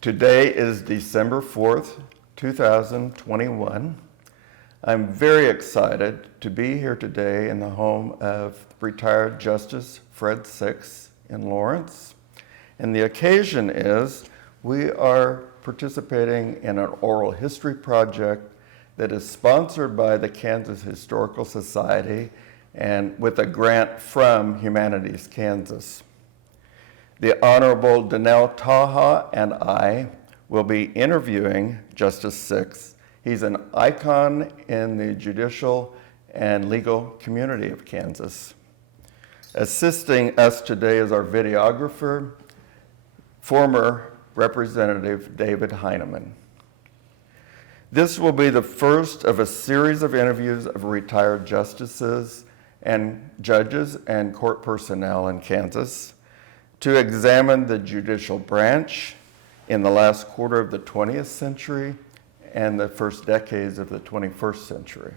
Today is December 4th, 2021. I'm very excited to be here today in the home of retired Justice Fred Six in Lawrence. And the occasion is we are participating in an oral history project that is sponsored by the Kansas Historical Society and with a grant from Humanities Kansas. The Honorable Deanell Tacha and I will be interviewing Justice Six. He's an icon in the judicial and legal community of Kansas. Assisting us today is our videographer, former Representative David Heineman. This will be the first of a series of interviews of retired justices and judges and court personnel in Kansas to examine the judicial branch in the last quarter of the 20th century and the first decades of the 21st century.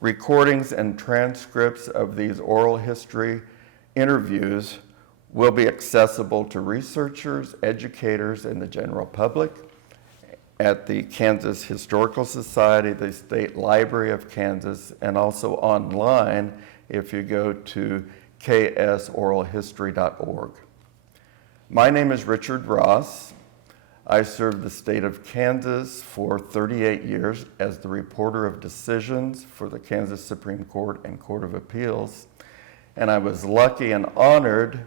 Recordings and transcripts of these oral history interviews will be accessible to researchers, educators, and the general public at the Kansas Historical Society, the State Library of Kansas, and also online if you go to ksoralhistory.org. My name is Richard Ross. I served the state of Kansas for 38 years as the reporter of decisions for the Kansas Supreme Court and Court of Appeals, and I was lucky and honored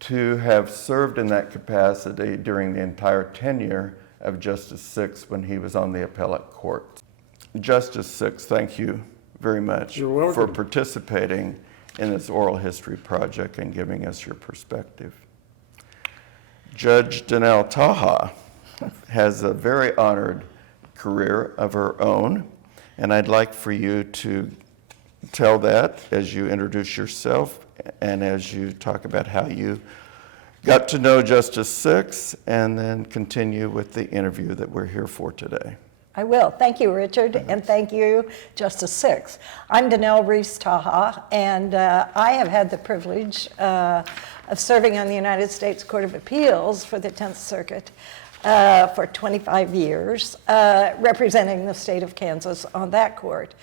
to have served in that capacity during the entire tenure of Justice Six when he was on the appellate court. Justice Six, thank you very much for participating in this oral history project and giving us your perspective. Judge Deanell Tacha has a very honored career of her own, and I'd like for you to tell that as you introduce yourself and as you talk about how you got to know Justice Six, and then continue with the interview that we're here for today. I will. Thank you, Richard, and thank you, Justice Six. I'm Deanell Reece Tacha, and I have had the privilege of serving on the United States Court of Appeals for the 10th Circuit for 25 years, representing the state of Kansas on that court.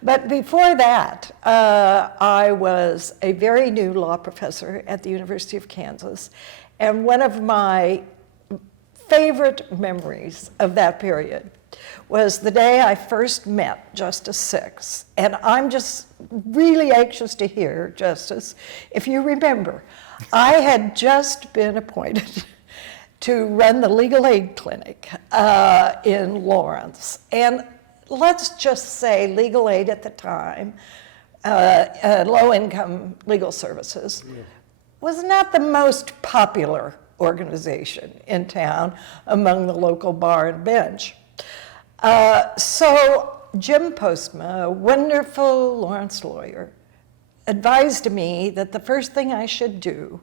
But before that, I was a very new law professor at the University of Kansas, and one of my favorite memories of that period was the day I first met Justice Six. And I'm just really anxious to hear, Justice, if you remember, I had just been appointed to run the legal aid clinic in Lawrence. And let's just say legal aid at the time, low-income legal services, was not the most popular organization in town among the local bar and bench. So Jim Postma, a wonderful Lawrence lawyer, advised me that the first thing I should do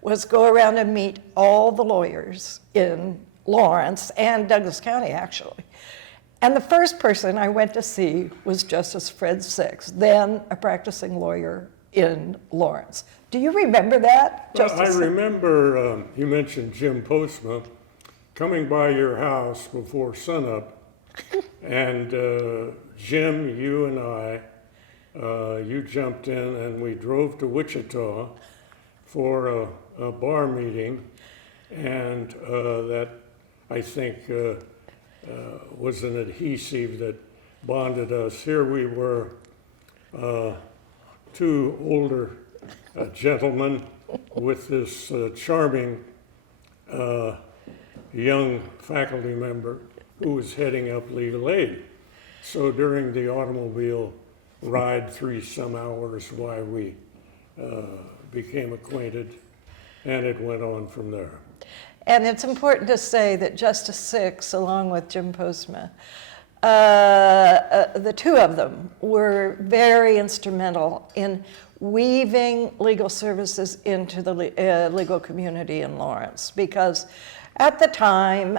was go around and meet all the lawyers in Lawrence and Douglas County, actually. And the first person I went to see was Justice Fred Six, then a practicing lawyer in Lawrence. Do you remember that, Well, Justice? I remember you mentioned Jim Postma coming by your house before sunup, and Jim, you and I, you jumped in and we drove to Wichita for a bar meeting, and that I think was an adhesive that bonded us. Here we were, two older gentlemen with this charming young faculty member who was heading up legal aid. So during the automobile ride, 3 some hours, why we became acquainted, and it went on from there. And it's important to say that Justice Six, along with Jim Postma, the two of them were very instrumental in weaving legal services into the legal community in Lawrence, because at the time,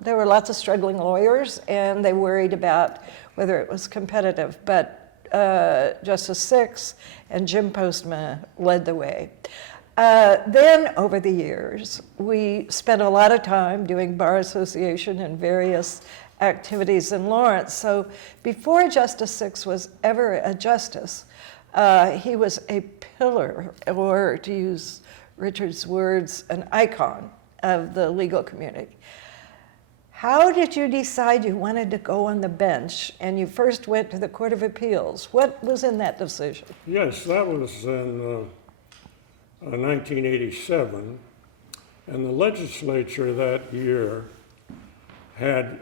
there were lots of struggling lawyers, and they worried about whether it was competitive. But Justice Six and Jim Postma led the way. Then, over the years, we spent a lot of time doing bar association and various activities in Lawrence. So before Justice Six was ever a justice, he was a pillar, or to use Richard's words, an icon of the legal community. How did you decide you wanted to go on the bench and you first went to the Court of Appeals? What was in that decision? Yes, that was in 1987, and the legislature that year had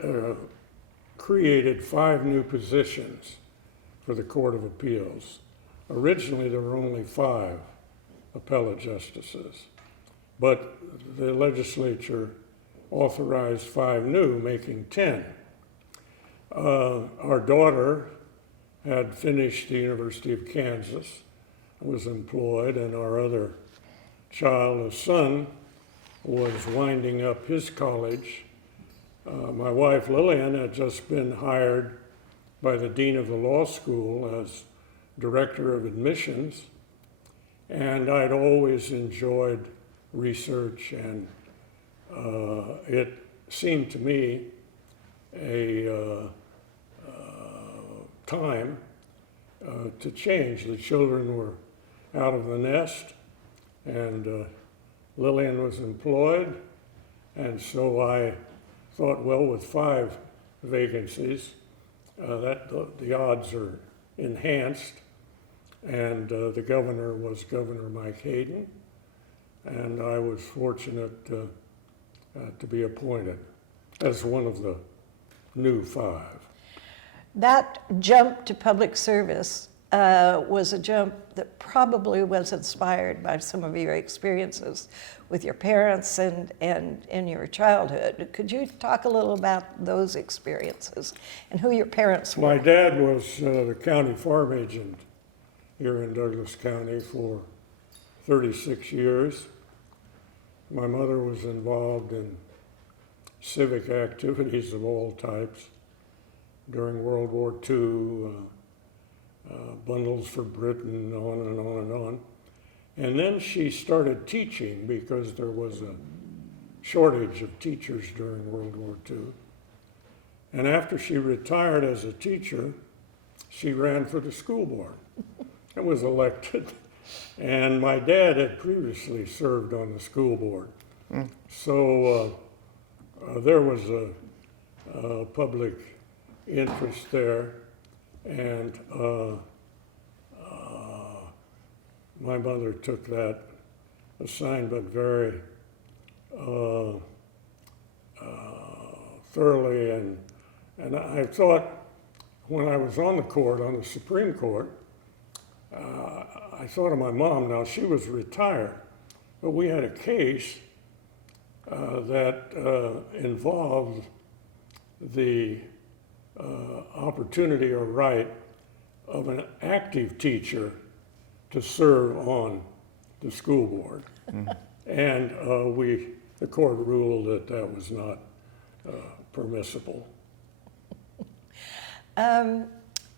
created 5 new positions for the Court of Appeals. Originally, there were only 5 appellate justices, but the legislature authorized 5 new, making 10. Our daughter had finished the University of Kansas, was employed, and our other child, a son, was winding up his college. My wife Lillian had just been hired by the dean of the law school as director of admissions, and I'd always enjoyed research, and it seemed to me a time to change. The children were out of the nest, and Lillian was employed, and so I thought, well, with 5 vacancies, that the odds are enhanced, and the governor was Governor Mike Hayden, and I was fortunate to be appointed as one of the new 5. That jump to public service was a jump that probably was inspired by some of your experiences with your parents and in your childhood. Could you talk a little about those experiences and who your parents were? My dad was the county farm agent here in Douglas County for 36 years. My mother was involved in civic activities of all types during World War II, Bundles for Britain, on and on and on. And then she started teaching because there was a shortage of teachers during World War II. And after she retired as a teacher, she ran for the school board and was elected. And my dad had previously served on the school board. So there was a public interest there, and my mother took that assignment very thoroughly, and I thought when I was on the court, on the Supreme Court, I thought of my mom. Now, she was retired, but we had a case that involved the opportunity or right of an active teacher to serve on the school board. And the court ruled that that was not permissible.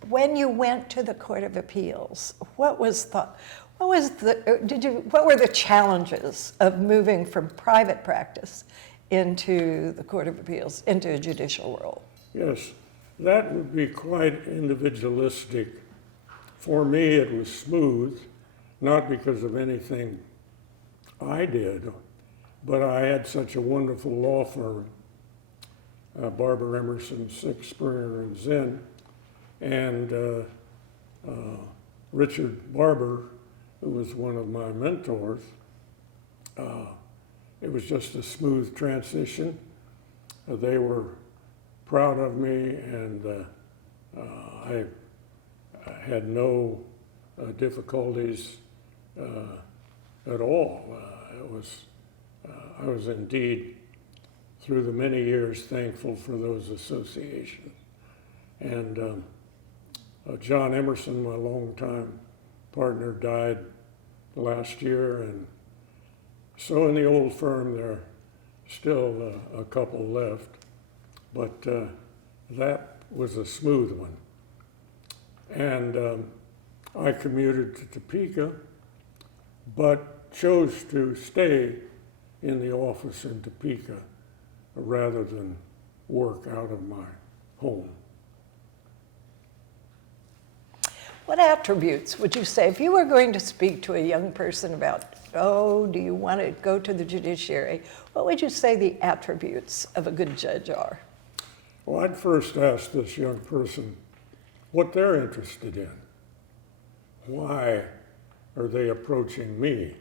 When you went to the Court of Appeals, what were the challenges of moving from private practice into the Court of Appeals, into a judicial role? Yes, that would be quite individualistic. For me, it was smooth, not because of anything I did, but I had such a wonderful law firm, Barber Emerson, Six, Springer, and Zinn, and Richard Barber, who was one of my mentors. It was just a smooth transition. They were proud of me, and I had no difficulties at all. I was indeed, through the many years, thankful for those associations. And John Emerson, my longtime partner, died last year, and so in the old firm there are still a couple left, but that was a smooth one. And I commuted to Topeka, but chose to stay in the office in Topeka rather than work out of my home. What attributes would you say, if you were going to speak to a young person about, oh, do you want to go to the judiciary, what would you say the attributes of a good judge are? Well, I'd first ask this young person what they're interested in. Why are they approaching me?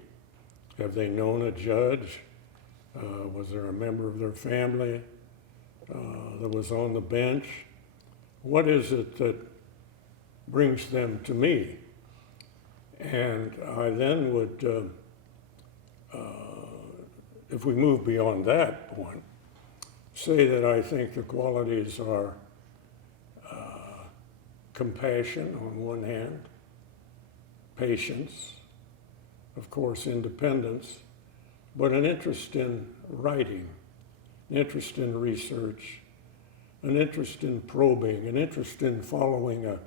Have they known a judge? Was there a member of their family that was on the bench? What is it that brings them to me? And I then would, if we move beyond that point, say that I think the qualities are compassion on one hand, patience, of course, independence, but an interest in writing, an interest in research, an interest in probing, an interest in following a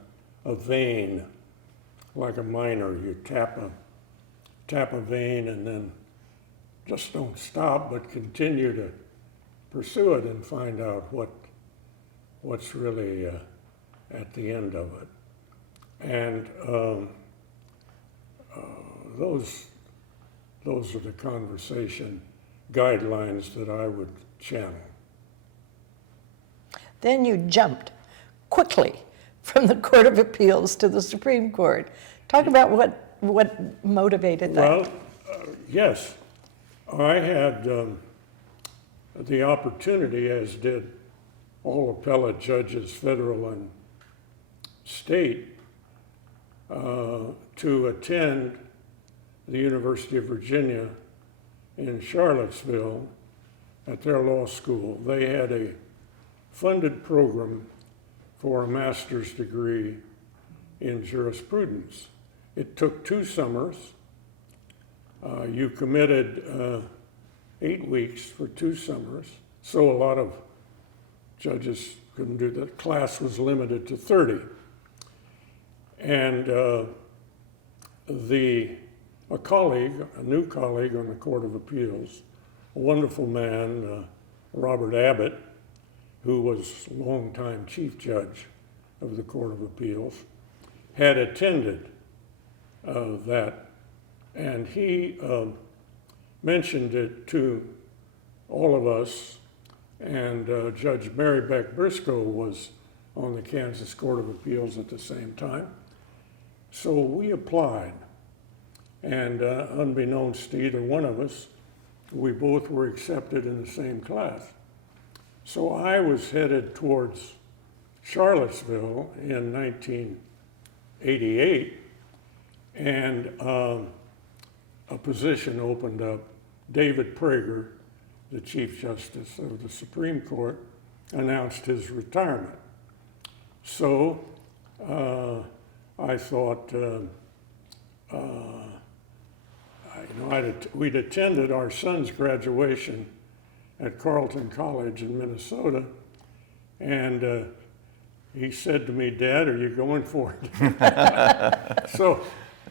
vein, like a miner. You tap a vein and then just don't stop, but continue to pursue it and find out what's really at the end of it. And those are the conversation guidelines that I would channel. Then you jumped quickly from the Court of Appeals to the Supreme Court. Talk about what motivated that. Well, yes, I had the opportunity, as did all appellate judges, federal and state, to attend the University of Virginia in Charlottesville at their law school. They had a funded program for a master's degree in jurisprudence. It took 2 summers. You committed 8 weeks for 2 summers, so a lot of judges couldn't do that. Class was limited to 30. And a new colleague on the Court of Appeals, a wonderful man, Robert Abbott, who was longtime Chief Judge of the Court of Appeals, had attended that, and he mentioned it to all of us, and Judge Mary Beck Briscoe was on the Kansas Court of Appeals at the same time. So we applied, and unbeknownst to either one of us, we both were accepted in the same class. So I was headed towards Charlottesville in 1988, and a position opened up. David Prager, the Chief Justice of the Supreme Court, announced his retirement. So I thought, we'd attended our son's graduation at Carleton College in Minnesota, and he said to me, "Dad, are you going for it?" So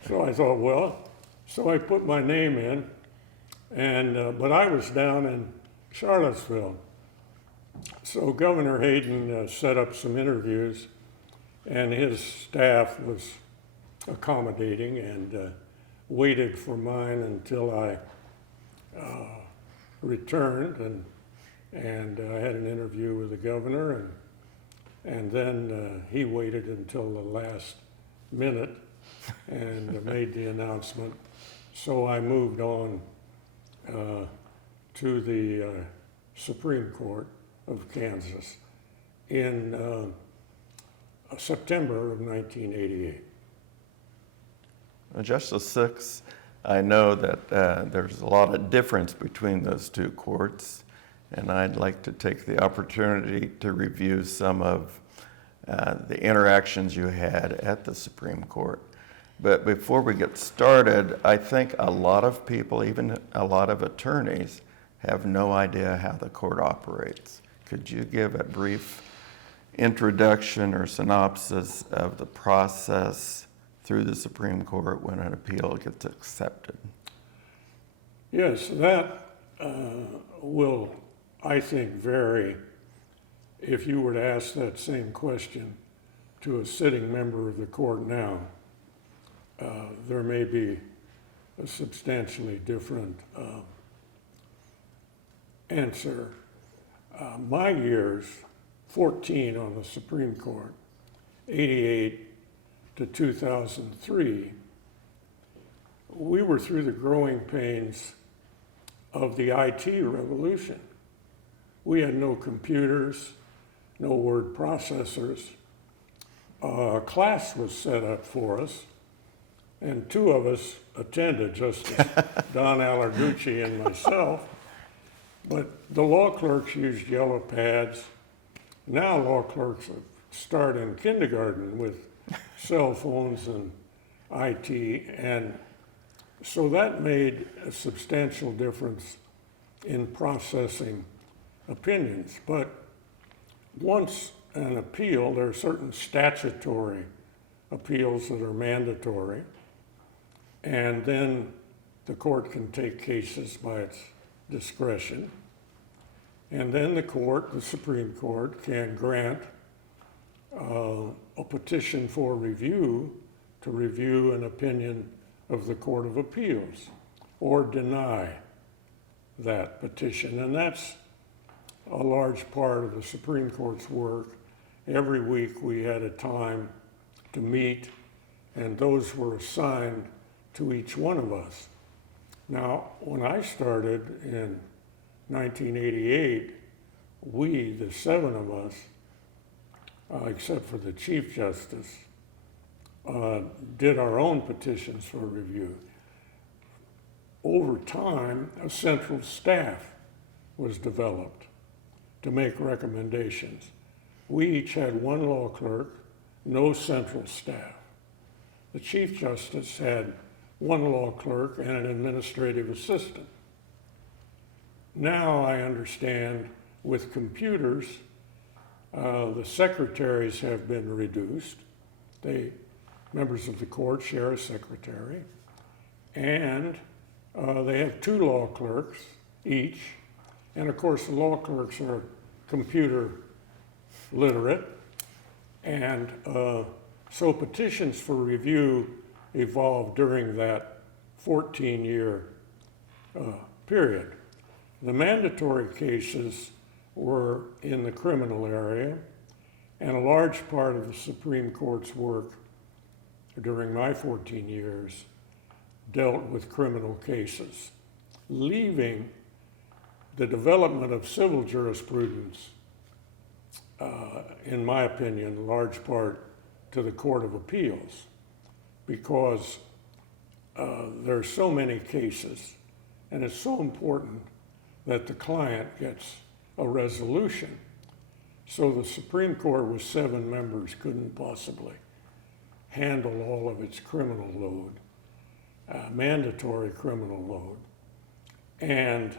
I thought, well, so I put my name in, and but I was down in Charlottesville. So Governor Hayden set up some interviews, and his staff was accommodating and waited for mine until I returned, and I had an interview with the governor, and then he waited until the last minute and made the announcement. So I moved on to the Supreme Court of Kansas in September of 1988. Justice Six, I know that there's a lot of difference between those 2 courts, and I'd like to take the opportunity to review some of the interactions you had at the Supreme Court. But before we get started, I think a lot of people, even a lot of attorneys, have no idea how the court operates. Could you give a brief introduction or synopsis of the process through the Supreme Court when an appeal gets accepted? Yes, that will, I think, vary if you were to ask that same question to a sitting member of the court now. There may be a substantially different answer. My years, 14 on the Supreme Court, 88 to 2003, we were through the growing pains of the IT revolution. We had no computers, no word processors. A class was set up for us, and two of us attended, Justice Don Allergucci and myself. But the law clerks used yellow pads. Now law clerks start in kindergarten with cell phones and IT, and so that made a substantial difference in processing opinions. But once an appeal, there are certain statutory appeals that are mandatory, and then the court can take cases by its discretion. And then the court, the Supreme Court, can grant a petition for review to review an opinion of the Court of Appeals or deny that petition. And that's a large part of the Supreme Court's work. Every week we had a time to meet, and those were assigned to each one of us. Now, when I started in 1988, we, the seven of us, except for the Chief Justice, did our own petitions for review. Over time, a central staff was developed to make recommendations. We each had one law clerk, no central staff. The Chief Justice had one law clerk and an administrative assistant. Now I understand with computers, the secretaries have been reduced. Members of the court share a secretary, and they have two law clerks each. And of course, the law clerks are computer literate. And so petitions for review evolved during that 14-year period. The mandatory cases were in the criminal area, and a large part of the Supreme Court's work during my 14 years dealt with criminal cases, leaving the development of civil jurisprudence, in my opinion, in large part to the Court of Appeals, because there are so many cases, and it's so important that the client gets a resolution. So the Supreme Court with 7 members couldn't possibly handle all of its criminal load, mandatory criminal load. And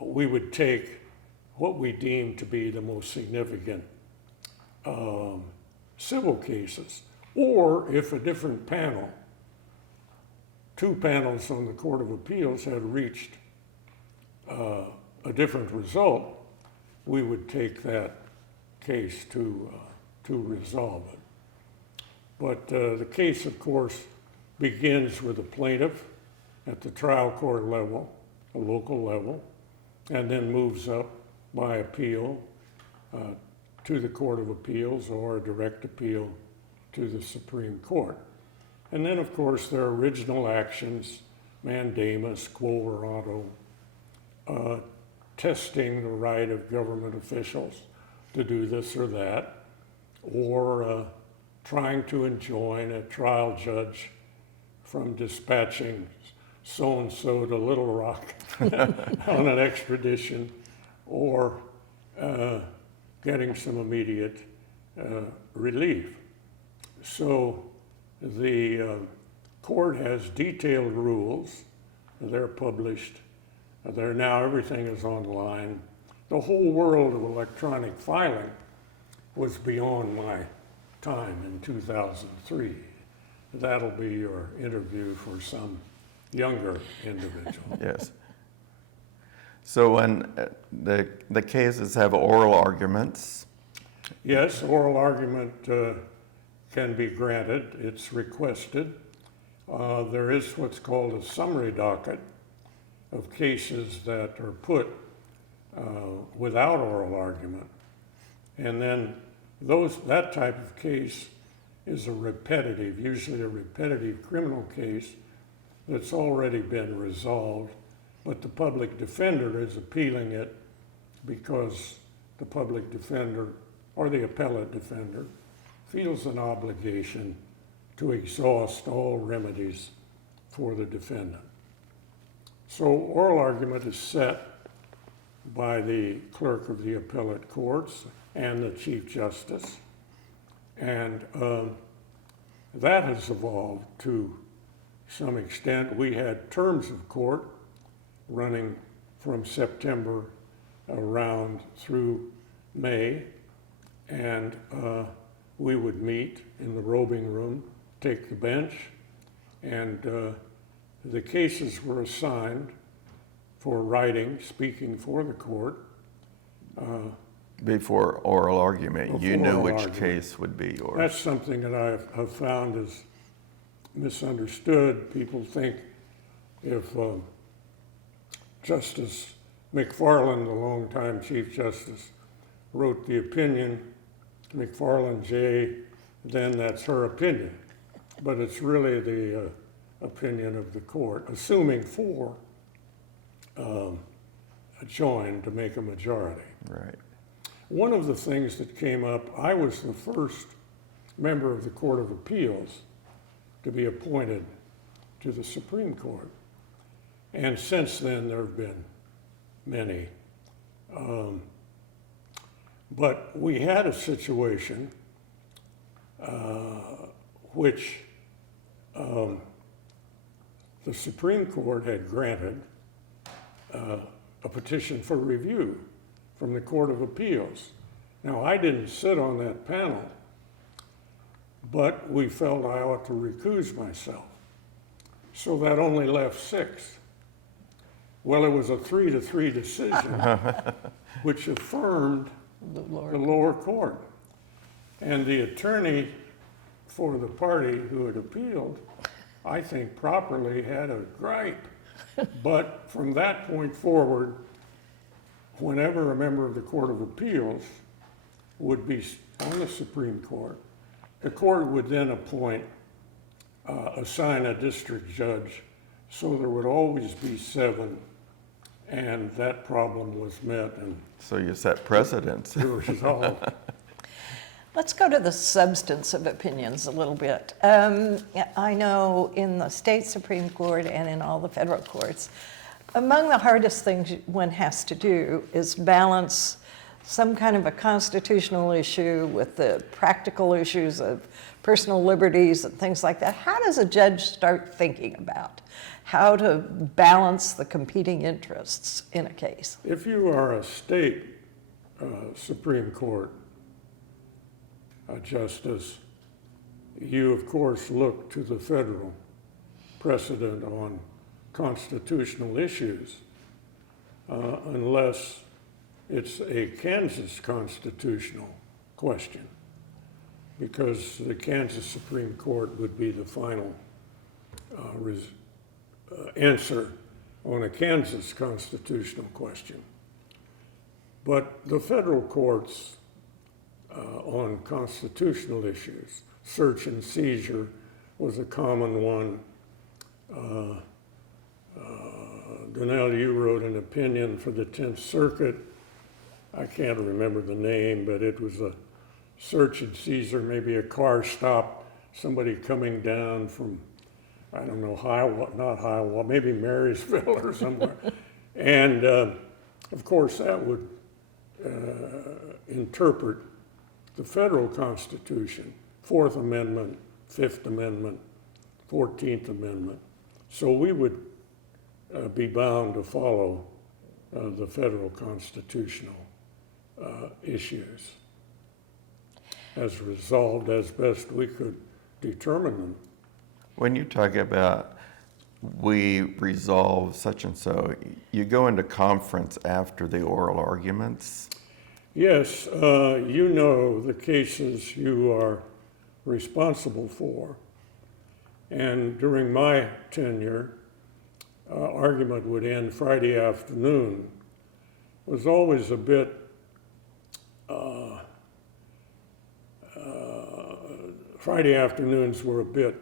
we would take what we deemed to be the most significant civil cases, or if a different panel, 2 panels on the Court of Appeals had reached a different result, we would take that case to resolve it. But the case, of course, begins with a plaintiff at the trial court level, a local level, and then moves up by appeal to the Court of Appeals or a direct appeal to the Supreme Court. And then, of course, there are original actions, mandamus, quo warranto, testing the right of government officials to do this or that, or trying to enjoin a trial judge from dispatching so-and-so to Little Rock on an expedition, or getting some immediate relief. So the court has detailed rules. They're published. They're now, everything is online. The whole world of electronic filing was beyond my time in 2003. That'll be your interview for some younger individual. Yes. So when the cases have oral arguments, Yes, oral argument can be granted. It's requested. There is what's called a summary docket of cases that are put without oral argument. And then that type of case is usually a repetitive criminal case that's already been resolved, but the public defender is appealing it because the public defender or the appellate defender feels an obligation to exhaust all remedies for the defendant. So oral argument is set by the clerk of the appellate courts and the Chief Justice, and that has evolved to some extent. We had terms of court running from September around through May, and we would meet in the robing room, take the bench, and the cases were assigned for writing, speaking for the court. before oral argument, you Before knew oral which argument. case would be yours. That's something that I've found is misunderstood. People think if Justice McFarland, the longtime Chief Justice, wrote the opinion, McFarland J., then that's her opinion. But it's really the opinion of the court, assuming four joined to make a majority. Right. One of the things that came up, I was the first member of the Court of Appeals to be appointed to the Supreme Court. And since then, there have been many. But we had a situation which the Supreme Court had granted a petition for review from the Court of Appeals. Now, I didn't sit on that panel, but we felt I ought to recuse myself. So that only left 6. Well, it was a 3-3 decision, which affirmed the lower court. And the attorney for the party who had appealed, I think properly had a gripe. But from that point forward, whenever a member of the Court of Appeals would be on the Supreme Court, the court would then assign a district judge, so there would always be 7, and that problem was met and So you set precedents. resolved. Let's go to the substance of opinions a little bit. I know in the state Supreme Court and in all the federal courts, among the hardest things one has to do is balance some kind of a constitutional issue with the practical issues of personal liberties and things like that. How does a judge start thinking about how to balance the competing interests in a case? If you are a state Supreme Court justice, you of course look to the federal precedent on constitutional issues, unless it's a Kansas constitutional question, because the Kansas Supreme Court would be the final answer on a Kansas constitutional question. But the federal courts on constitutional issues, search and seizure was a common one. Deanell, you wrote an opinion for the 10th Circuit. I can't remember the name, but it was a search and seizure, maybe a car stop, somebody coming down from, I don't know, not Hiawatha, maybe Marysville or somewhere. And of course, that would interpret the federal Constitution, 4th Amendment, 5th Amendment, 14th Amendment. So we would be bound to follow the federal constitutional issues as resolved as best we could determine them. When you talk about we resolve such and so, you go into conference after the oral arguments? Yes, you know the cases you are responsible for. And during my tenure, argument would end Friday afternoon. It was always a bit Friday afternoons were a bit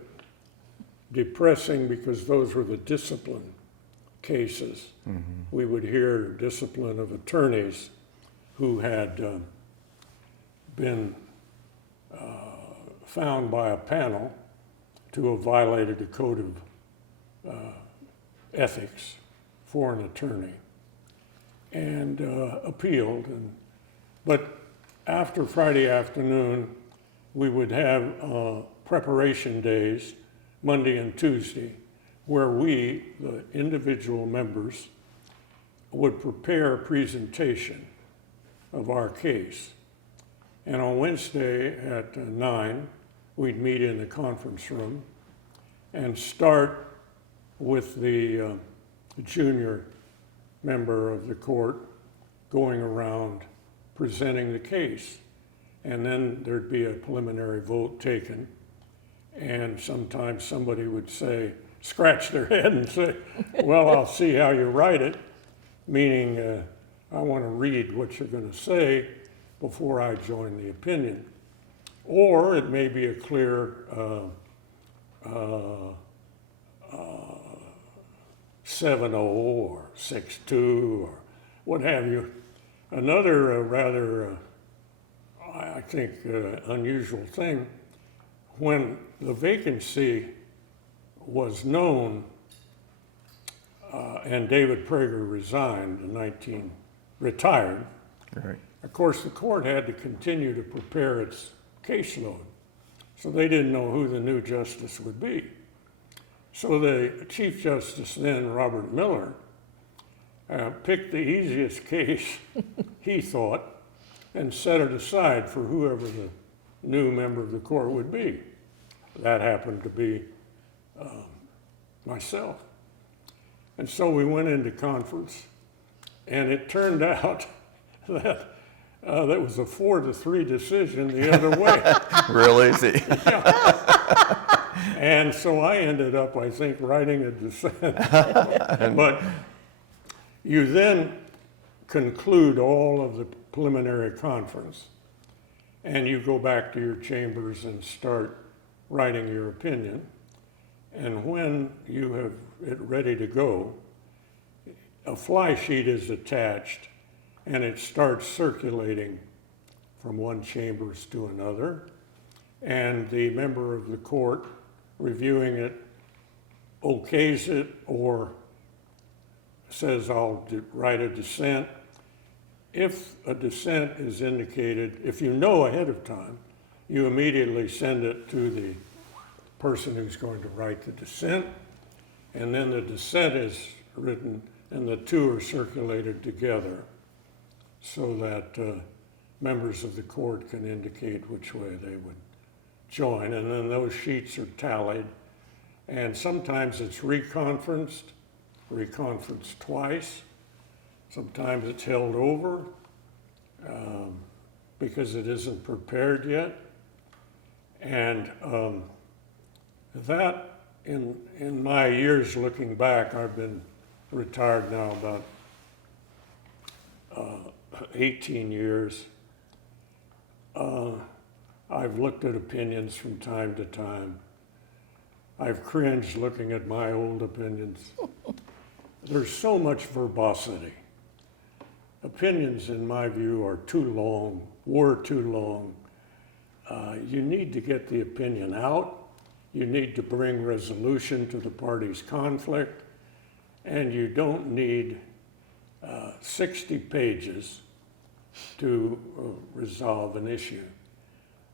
depressing because those were the discipline cases. Mm-hmm. We would hear discipline of attorneys who had been found by a panel to have violated a code of ethics for an attorney and appealed. But after Friday afternoon, we would have preparation days, Monday and Tuesday, where we, the individual members, would prepare a presentation of our case. And on Wednesday at 9, we'd meet in the conference room and start with the junior member of the court going around presenting the case. And then there'd be a preliminary vote taken. And sometimes somebody would say, scratch their head and say, well, I'll see how you write it, meaning I want to read what you're going to say before I join the opinion. Or it may be a clear 7-0 or 6-2 or what have you. Another rather, I think, unusual thing, when the vacancy was known and David Prager retired, Right. of course the court had to continue to prepare its caseload. So they didn't know who the new justice would be. So the Chief Justice then, Robert Miller, picked the easiest case, he thought, and set it aside for whoever the new member of the court would be. That happened to be myself. And so we went into conference, and it turned out that that was a 4-3 decision the other way. Real easy. And so I ended up, I think, writing a dissent. But you then conclude all of the preliminary conference, and you go back to your chambers and start writing your opinion. And when you have it ready to go, a fly sheet is attached, and it starts circulating from one chambers to another. And the member of the court reviewing it okays it or says, I'll write a dissent. If a dissent is indicated, if you know ahead of time, you immediately send it to the person who's going to write the dissent, and then the dissent is written and the two are circulated together so that members of the court can indicate which way they would join, and then those sheets are tallied, and sometimes it's reconferenced twice, sometimes it's held over because it isn't prepared yet, and that in my years looking back, I've been retired now about 18 years. I've looked at opinions from time to time. I've cringed looking at my old opinions. There's so much verbosity. Opinions, in my view, are too long, were too long. You need to get the opinion out. You need to bring resolution to the party's conflict. And you don't need 60 pages to resolve an issue.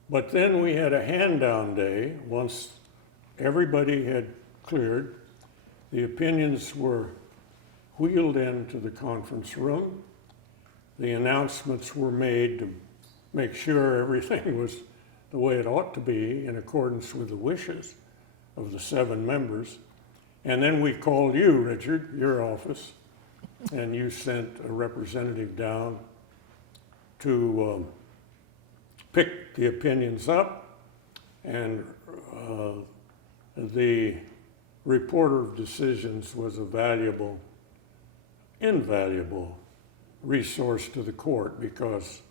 But then we had a hand-down day. Once everybody had cleared, the opinions were wheeled into the conference room. The announcements were made to make sure everything was the way it ought to be in accordance with the wishes of the 7 members. And then we called you, Richard, your office, and you sent a representative down to pick the opinions up, and the reporter of decisions was a valuable, invaluable resource to the court because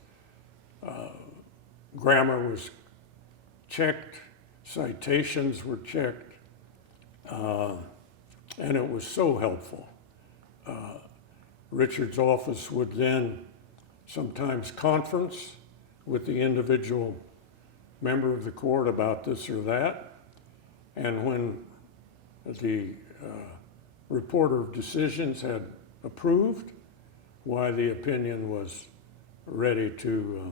grammar was checked, citations were checked, and it was so helpful. Richard's office would then sometimes conference with the individual member of the court about this or that, and when the reporter of decisions had approved, why the opinion was ready to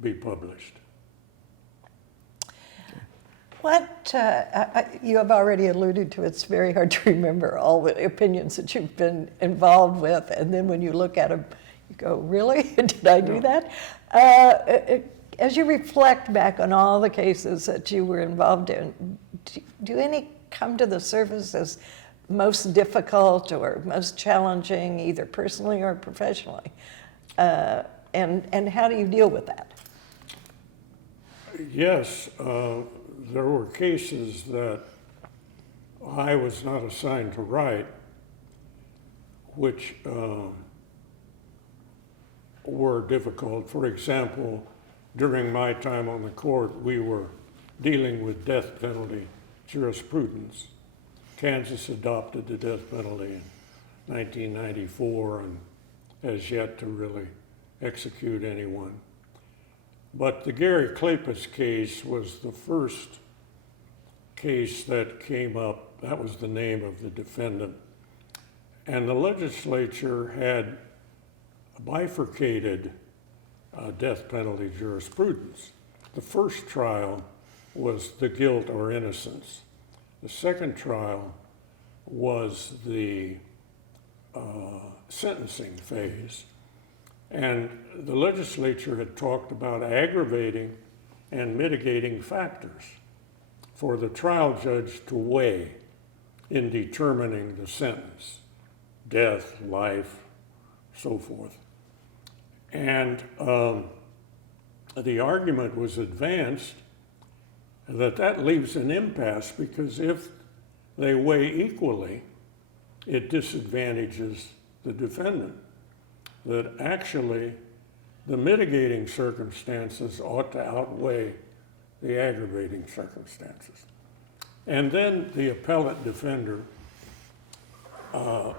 be published. What, you have already alluded to, it's very hard to remember all the opinions that you've been involved with, and then when you look at them, you go, really? Did I do that? As you reflect back on all the cases that you were involved in, do any come to the surface as most difficult or most challenging, either personally or professionally? And how do you deal with that? Yes, there were cases that I was not assigned to write, which were difficult. For example, during my time on the court, we were dealing with death penalty jurisprudence. Kansas adopted the death penalty in 1994 and has yet to really execute anyone. But the Gary Kleypas case was the first case that came up. That was the name of the defendant. And the legislature had bifurcated death penalty jurisprudence. The first trial was the guilt or innocence. The second trial was the sentencing phase. And the legislature had talked about aggravating and mitigating factors for the trial judge to weigh in determining the sentence, death, life, so forth. And the argument was advanced that leaves an impasse because if they weigh equally, it disadvantages the defendant. That actually the mitigating circumstances ought to outweigh the aggravating circumstances. And then the appellate defender had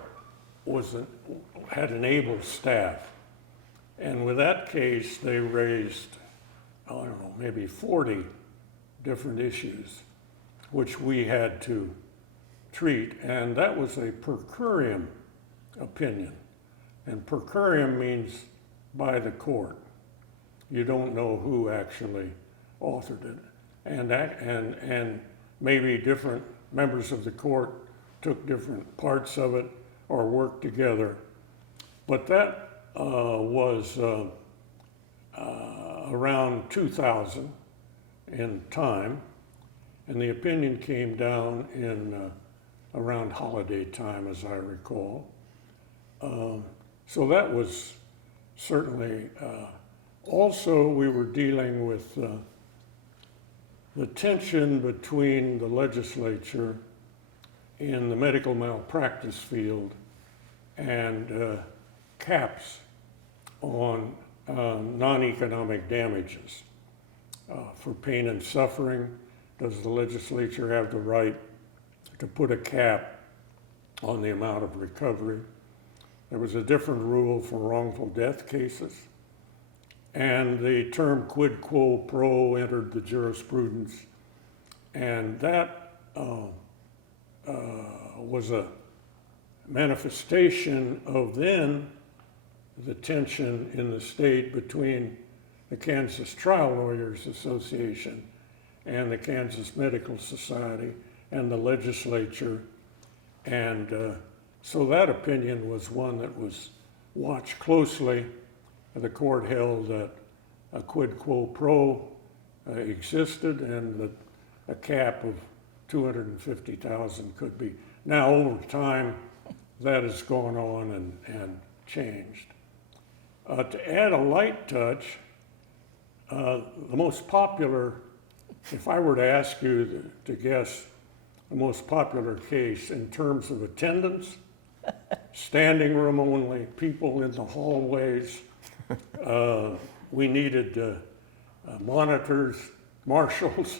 an able staff. And with that case, they raised, I don't know, maybe 40 different issues, which we had to treat. And that was a per curiam opinion. And per curiam means by the court. You don't know who actually authored it. And maybe different members of the court took different parts of it or worked together. But that was around 2000 in time, and the opinion came down in around holiday time, as I recall. So that was certainly, also we were dealing with the tension between the legislature in the medical malpractice field and caps on non-economic damages. For pain and suffering, does the legislature have the right to put a cap on the amount of recovery? There was a different rule for wrongful death cases. And the term quid quo pro entered the jurisprudence. And that was a manifestation of then the tension in the state between the Kansas Trial Lawyers Association and the Kansas Medical Society and the legislature. And so that opinion was one that was watched closely. The court held that a quid quo pro existed and that a cap of $250,000 could be Now, over time, that has gone on and changed. To add a light touch, the most popular, if I were to ask you to guess the most popular case in terms of attendance, standing room only, people in the hallways, we needed monitors, marshals,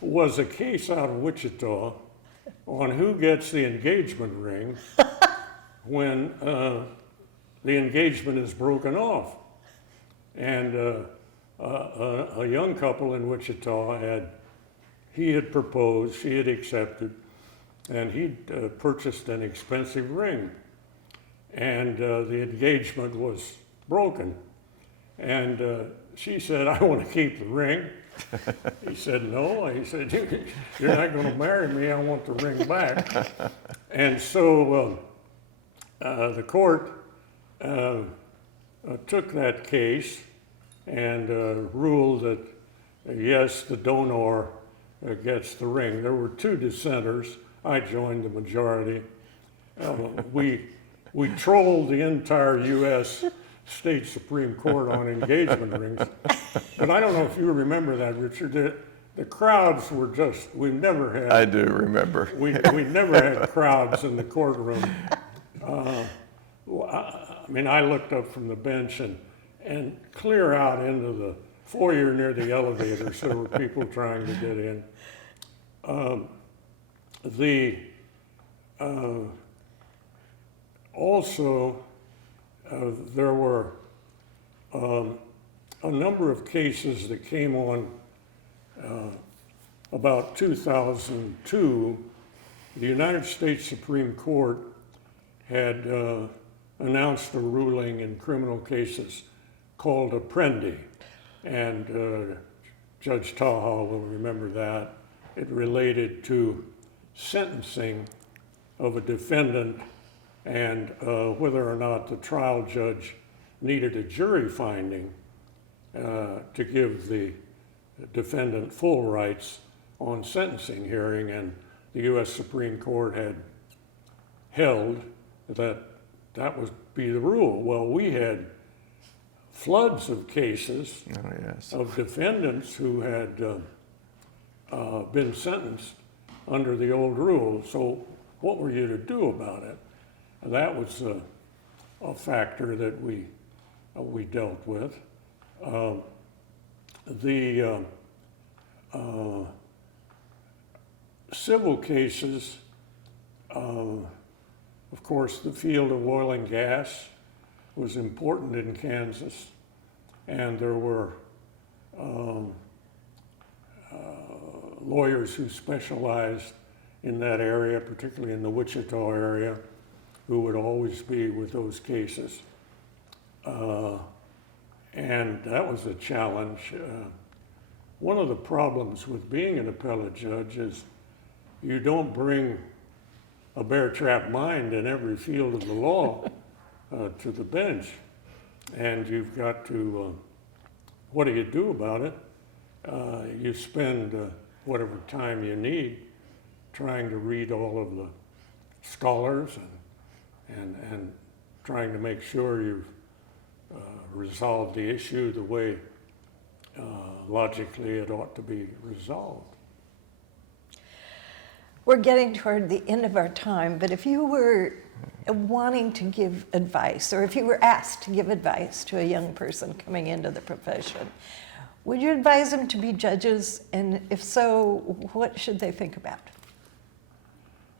was a case out of Wichita on who gets the engagement ring when the engagement is broken off. And a young couple in Wichita he had proposed, she had accepted, and he'd purchased an expensive ring. And the engagement was broken. And she said, "I want to keep the ring." He said, "No." He said, "You're not going to marry me. I want the ring back." And so the court took that case and ruled that, yes, the donor gets the ring. There were two dissenters. I joined the majority. We trolled the entire U.S. State Supreme Court on engagement rings. But I don't know if you remember that, Richard. The crowds were just, we never had. I do remember. We never had crowds in the courtroom. I mean, I looked up from the bench and clear out into the foyer near the elevators, there were people trying to get in. There were a number of cases that came on about 2002. The United States Supreme Court had announced a ruling in criminal cases called Apprendi, and Judge Tacha will remember that. It related to sentencing of a defendant and whether or not the trial judge needed a jury finding to give the defendant full rights on sentencing hearing, and the U.S. Supreme Court had held that that would be the rule. Well, we had floods of cases of defendants who had been sentenced under the old rule. So what were you to do about it? And that was a factor that we dealt with. The civil cases, of course, the field of oil and gas was important in Kansas, and there were lawyers who specialized in that area, particularly in the Wichita area, who would always be with those cases. And that was a challenge. One of the problems with being an appellate judge is you don't bring a bear trap mind in every field of the law to the bench. And you've got to, what do you do about it? You spend whatever time you need trying to read all of the scholars and trying to make sure you've resolved the issue the way logically it ought to be resolved. We're getting toward the end of our time, but if you were wanting to give advice, or if you were asked to give advice to a young person coming into the profession, would you advise them to be judges? And if so, what should they think about?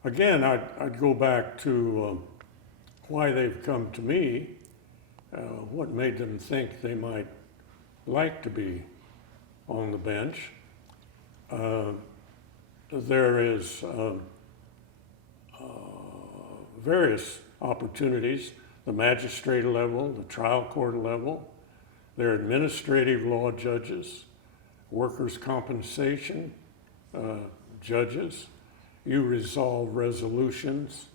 Again, I'd go back to why they've come to me, what made them think they might like to be on the bench. There is various opportunities, the magistrate level, the trial court level. There are administrative law judges, workers' compensation judges. You resolve resolutions.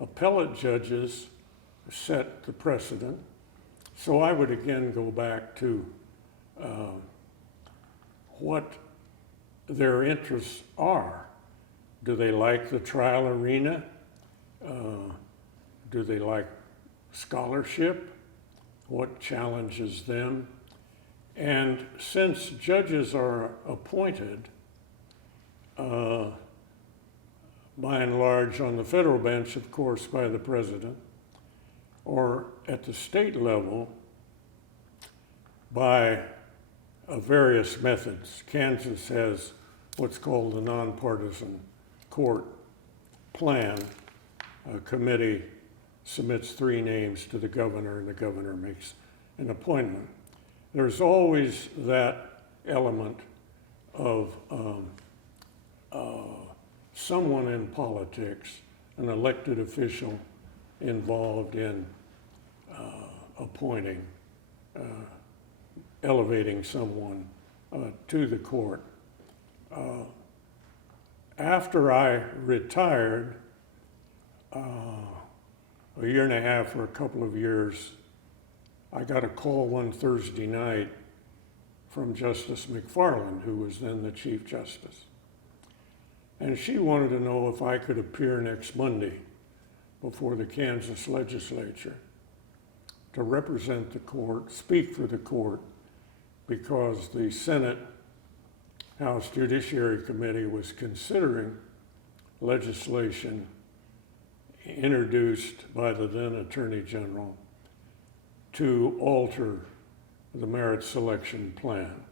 Appellate judges set the precedent. So I would again go back to what their interests are. Do they like the trial arena? Do they like scholarship? What challenges them? And since judges are appointed, by and large on the federal bench, of course, by the president, or at the state level by various methods. Kansas has what's called the nonpartisan court plan. A committee submits 3 names to the governor, and the governor makes an appointment. There's always that element of someone in politics, an elected official involved in appointing, elevating someone to the court. After I retired, a year and a half or a couple of years, I got a call one Thursday night from Justice McFarland, who was then the Chief Justice. And she wanted to know if I could appear next Monday before the Kansas legislature to represent the court, speak for the court, because the Senate House Judiciary Committee was considering legislation introduced by the then Attorney General to alter the merit selection plan.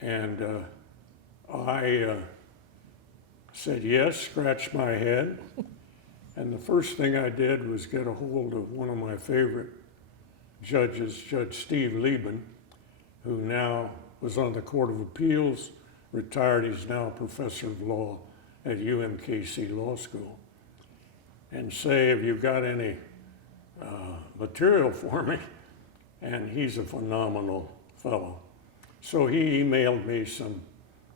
And I said yes, scratched my head, and the first thing I did was get a hold of one of my favorite judges, Judge Steve Lieben, who now was on the Court of Appeals, retired. He's now a professor of law at UMKC Law School, and say, have you got any material for me? And he's a phenomenal fellow. So he emailed me some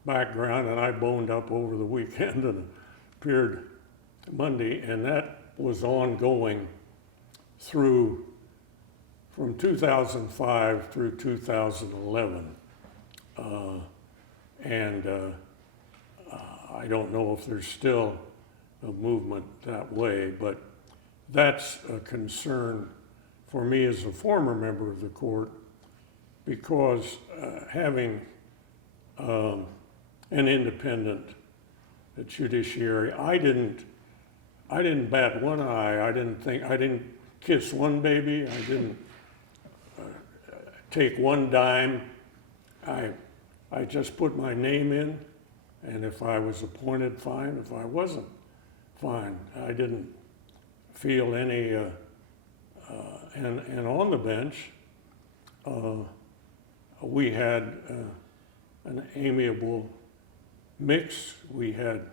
background, and I boned up over the weekend and appeared Monday, and that was ongoing through from 2005 through 2011. I don't know if there's still a movement that way, but that's a concern for me as a former member of the court, because having an independent judiciary, I didn't bat one eye. I didn't kiss one baby. I didn't take one dime. I just put my name in, and if I was appointed, fine. If I wasn't, fine. I didn't feel any, and on the bench, we had an amiable mix. We had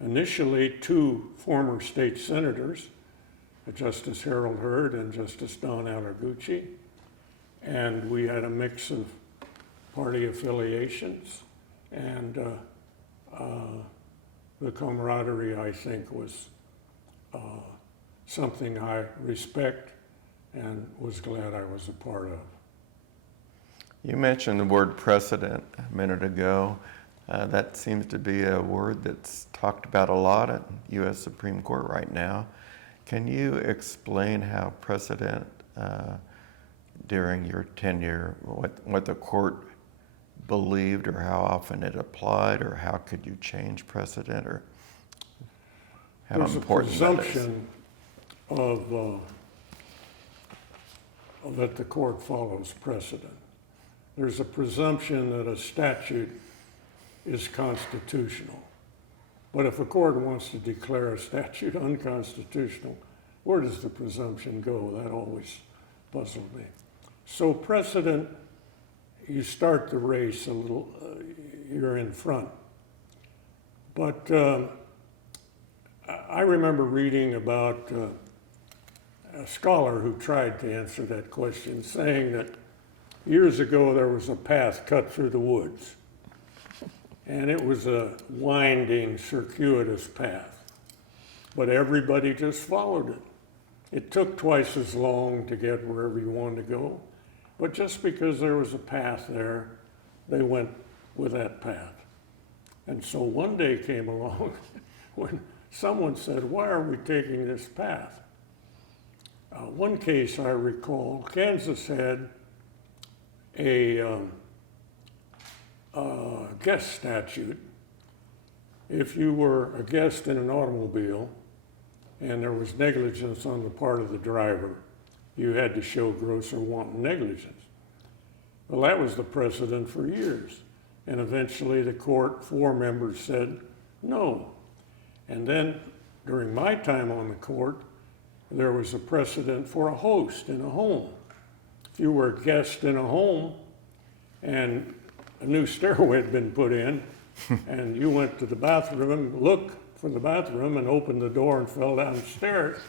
initially 2 former state senators, Justice Harold Hurd and Justice Don Alaguchi, and we had a mix of party affiliations, and the camaraderie, I think, was something I respect and was glad I was a part of. You mentioned the word precedent a minute ago. That seems to be a word that's talked about a lot at U.S. Supreme Court right now. Can you explain how precedent during your tenure, what the court believed, or how often it applied, or how could you change precedent, or how There's important a that is? presumption that the court follows precedent. There's a presumption that a statute is constitutional. But if a court wants to declare a statute unconstitutional, where does the presumption go? That always puzzled me. So precedent, you start the race a little, you're in front. But I remember reading about a scholar who tried to answer that question, saying that years ago there was a path cut through the woods, and it was a winding, circuitous path, but everybody just followed it. It took twice as long to get wherever you wanted to go, but just because there was a path there, they went with that path. And so one day came along when someone said, why are we taking this path? One case I recall, Kansas had a guest statute. If you were a guest in an automobile and there was negligence on the part of the driver, you had to show gross or wanton negligence. Well, that was the precedent for years. And eventually the court, 4 members said no. And then during my time on the court, there was a precedent for a host in a home. If you were a guest in a home and a new stairway had been put in, and you went to the bathroom and looked for the bathroom and opened the door and fell downstairs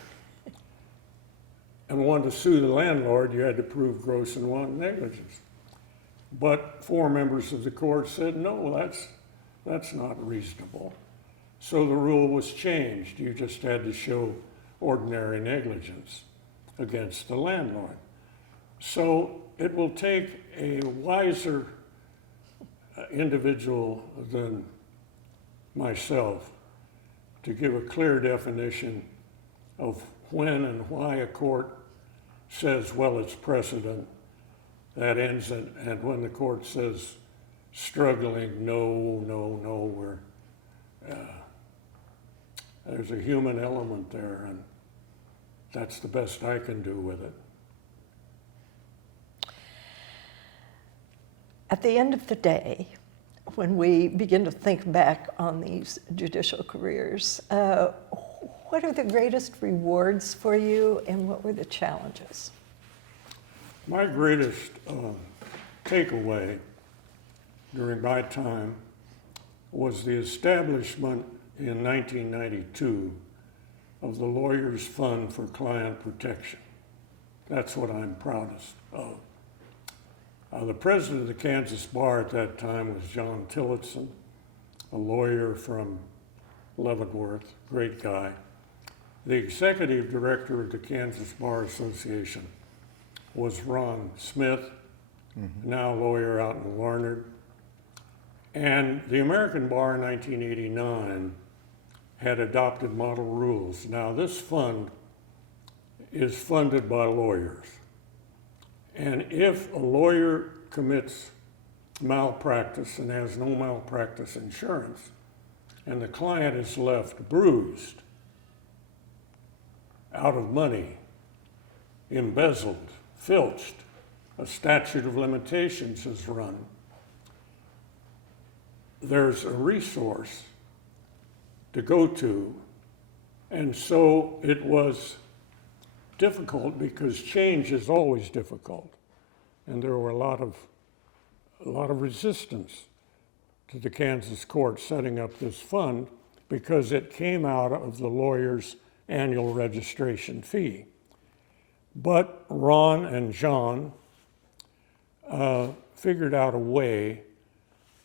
and wanted to sue the landlord, you had to prove gross and wanton negligence. But 4 members of the court said, no, that's not reasonable. So the rule was changed. You just had to show ordinary negligence against the landlord. So it will take a wiser individual than myself to give a clear definition of when and why a court says, well, it's precedent, that ends it, and when the court says struggling, no, there's a human element there, and that's the best I can do with it. At the end of the day, when we begin to think back on these judicial careers, what are the greatest rewards for you and what were the challenges? My greatest takeaway during my time was the establishment in 1992 of the Lawyers Fund for Client Protection. That's what I'm proudest of. The president of the Kansas Bar at that time was John Tillotson, a lawyer from Leavenworth, great guy. The executive director of the Kansas Bar Association was Ron Smith, now a lawyer out in Larned. And the American Bar in 1989 had adopted model rules. Now this fund is funded by lawyers. And if a lawyer commits malpractice and has no malpractice insurance, and the client is left bruised, out of money, embezzled, filched, a statute of limitations is run, there's a resource to go to. And so it was difficult because change is always difficult. And there were a lot of resistance to the Kansas court setting up this fund because it came out of the lawyer's annual registration fee. But Ron and John figured out a way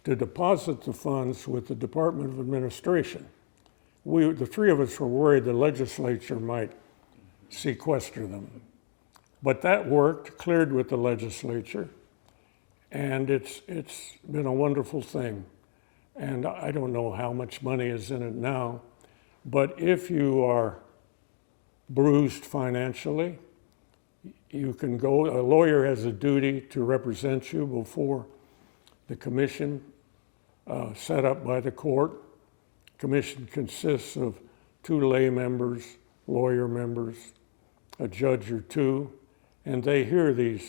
to deposit the funds with the Department of Administration. The 3 of us were worried the legislature might sequester them. But that worked, cleared with the legislature, and it's been a wonderful thing. And I don't know how much money is in it now, but if you are bruised financially, you can go, a lawyer has a duty to represent you before the commission set up by the court. Commission consists of 2 lay members, lawyer members, a judge or 2, and they hear these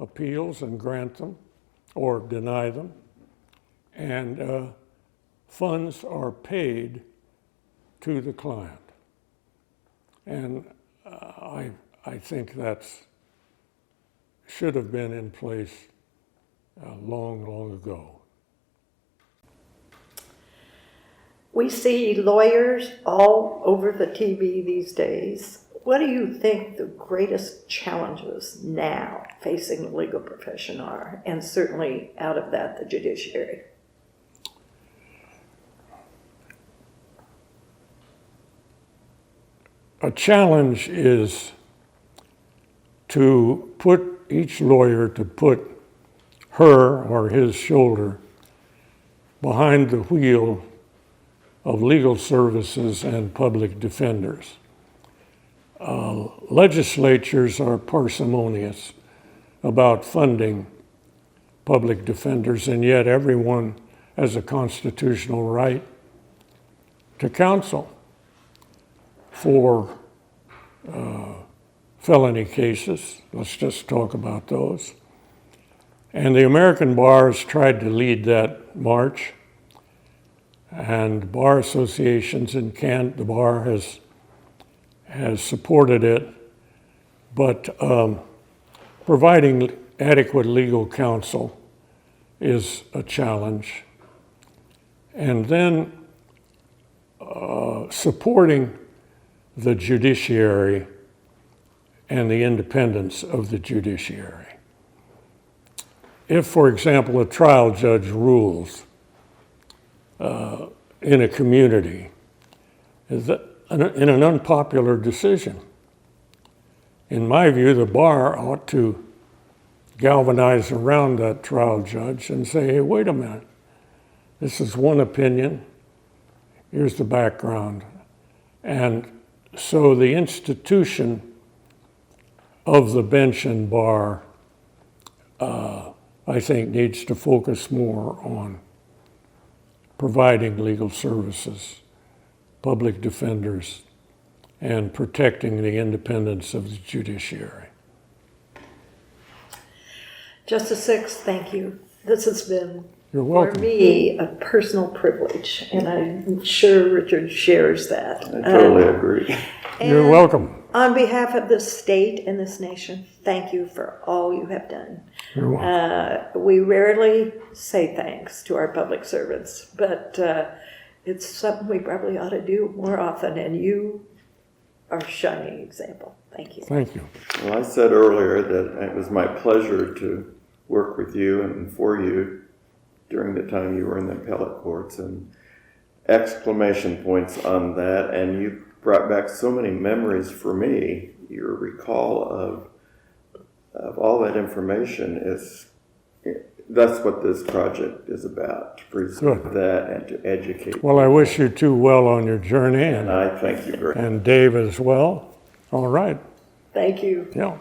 appeals and grant them or deny them. And funds are paid to the client. And I think that's should have been in place long ago. We see lawyers all over the TV these days. What do you think the greatest challenges now facing the legal profession are, and certainly out of that, the judiciary? A challenge is to put each lawyer to put her or his shoulder behind the wheel of legal services and public defenders. Legislatures are parsimonious about funding public defenders, and yet everyone has a constitutional right to counsel for felony cases. Let's just talk about those. And the American bar has tried to lead that march, and bar associations in Canada, the bar has supported it, but providing adequate legal counsel is a challenge. And then supporting the judiciary and the independence of the judiciary. If, for example, a trial judge rules in a community in an unpopular decision, in my view, the bar ought to galvanize around that trial judge and say, hey, wait a minute, this is one opinion, here's the background. And so the institution of the bench and bar, I think, needs to focus more on providing legal services, public defenders, and protecting the independence of the judiciary. Justice Six, thank you. This has been, You're welcome. for me, a personal privilege, and I'm sure Richard shares that. I totally agree. You're And welcome. On behalf of this state and this nation, thank you for all you have done. You're welcome. We rarely say thanks to our public servants, but it's something we probably ought to do more often, and you are a shining example. Thank you. Thank you. Well, I said earlier that it was my pleasure to work with you and for you during the time you were in the appellate courts, and exclamation points on that. And you brought back so many memories for me. Your recall of all that information that's what this project is about, to preserve Good. that and to educate. Well, I wish you two well on your journey, And I thank you very much. and Dave as well. All right. Thank you. Yeah.